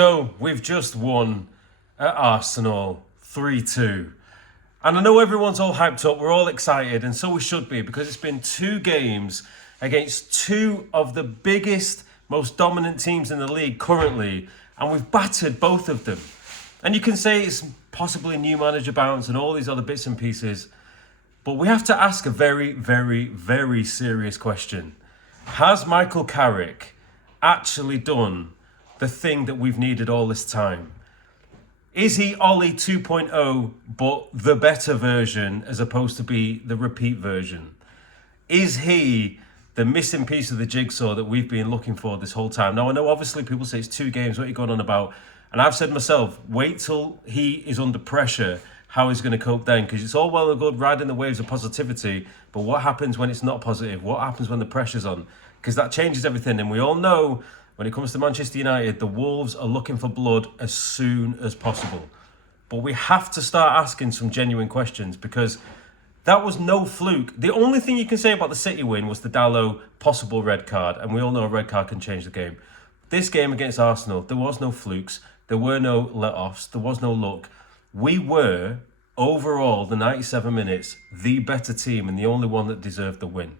So we've just won at Arsenal 3-2. And I know everyone's all hyped up, we're all excited, and so we should be, because it's been 2 games against 2 of the biggest, most dominant teams in the league currently, and we've battered both of them. And you can say it's possibly new manager bounce and all these other bits and pieces, but we have to ask a very, very, very serious question. Has Michael Carrick actually done the thing that we've needed all this time? Is he Ollie 2.0, but the better version as opposed to be the repeat version? Is he the missing piece of the jigsaw that we've been looking for this whole time? Now, I know obviously people say it's 2 games, what are you going on about? And I've said myself, wait till he is under pressure, how he's going to cope then, because it's all well and good riding the waves of positivity, but what happens when it's not positive? What happens when the pressure's on? Because that changes everything, and we all know when it comes to Manchester United, the Wolves are looking for blood as soon as possible. But we have to start asking some genuine questions, because that was no fluke. The only thing you can say about the City win was the Dalot possible red card, and we all know a red card can change the game. This game against Arsenal, there was no flukes, there were no let-offs, there was no luck. We were, overall, the 97 minutes, the better team and the only one that deserved the win.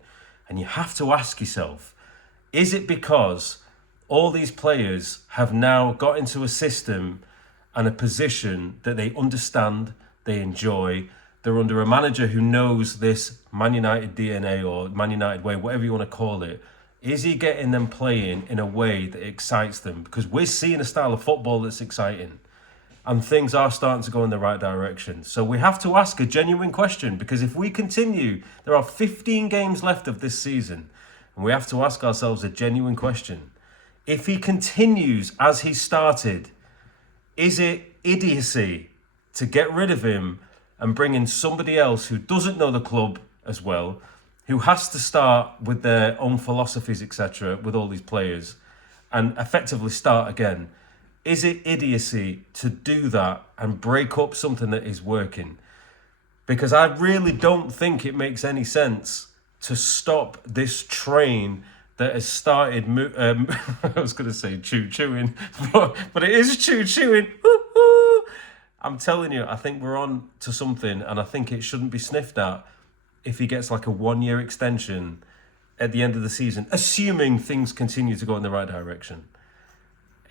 And you have to ask yourself, is it because all these players have now got into a system and a position that they understand, they enjoy? They're under a manager who knows this Man United DNA or Man United way, whatever you want to call it. Is he getting them playing in a way that excites them? Because we're seeing a style of football that's exciting, and things are starting to go in the right direction. So we have to ask a genuine question, because if we continue, there are 15 games left of this season, and we have to ask ourselves a genuine question. If he continues as he started, is it idiocy to get rid of him and bring in somebody else who doesn't know the club as well, who has to start with their own philosophies, etc., with all these players, and effectively start again? Is it idiocy to do that and break up something that is working? Because I really don't think it makes any sense to stop this train that has started, I was going to say choo-chooing, but it is choo-chooing. I'm telling you, I think we're on to something, and I think it shouldn't be sniffed at if he gets like a 1-year extension at the end of the season, assuming things continue to go in the right direction.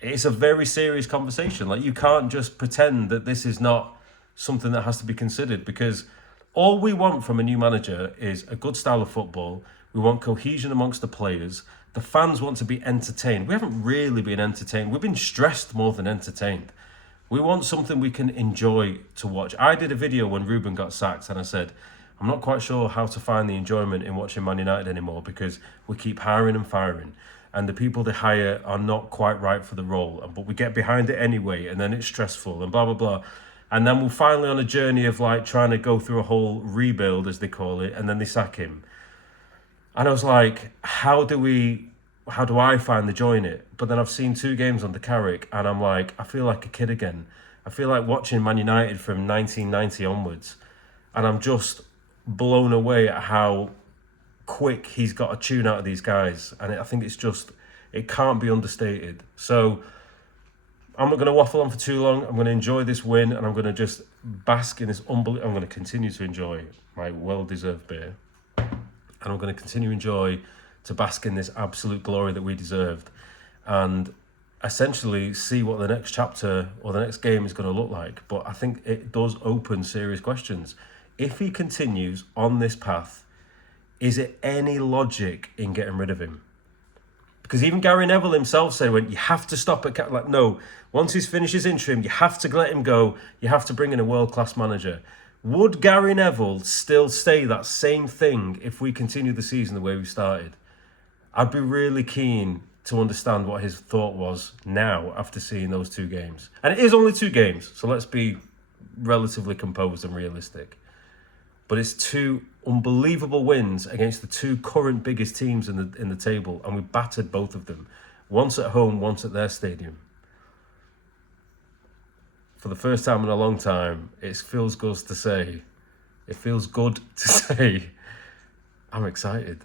It's a very serious conversation. Like, you can't just pretend that this is not something that has to be considered, because all we want from a new manager is a good style of football. We want cohesion amongst the players. The fans want to be entertained. We haven't really been entertained. We've been stressed more than entertained. We want something we can enjoy to watch. I did a video when Ruben got sacked, and I said, I'm not quite sure how to find the enjoyment in watching Man United anymore, because we keep hiring and firing, and the people they hire are not quite right for the role, but we get behind it anyway, and then it's stressful and blah, blah, blah. And then we're finally on a journey of like trying to go through a whole rebuild, as they call it, and then they sack him. And I was like, how do I find the joy in it? But then I've seen 2 games under Carrick, and I'm like, I feel like a kid again. I feel like watching Man United from 1990 onwards, and I'm just blown away at how quick he's got a tune out of these guys. And I think it can't be understated. So I'm not going to waffle on for too long. I'm going to enjoy this win, and I'm going to just bask in this I'm going to continue to enjoy my well-deserved beer, and I'm going to continue to bask in this absolute glory that we deserved, and essentially see what the next chapter or the next game is going to look like. But I think it does open serious questions. If he continues on this path, is it any logic in getting rid of him? Because even Gary Neville himself said, you have to stop at like, no, once he's finished his interim, you have to let him go. You have to bring in a world-class manager. Would Gary Neville still say that same thing if we continue the season the way we started? I'd be really keen to understand what his thought was now after seeing those 2 games. And it is only 2 games, so let's be relatively composed and realistic. But it's 2 unbelievable wins against the 2 current biggest teams in the table, and we battered both of them. Once at home, once at their stadium. For the first time in a long time, it feels good to say, I'm excited.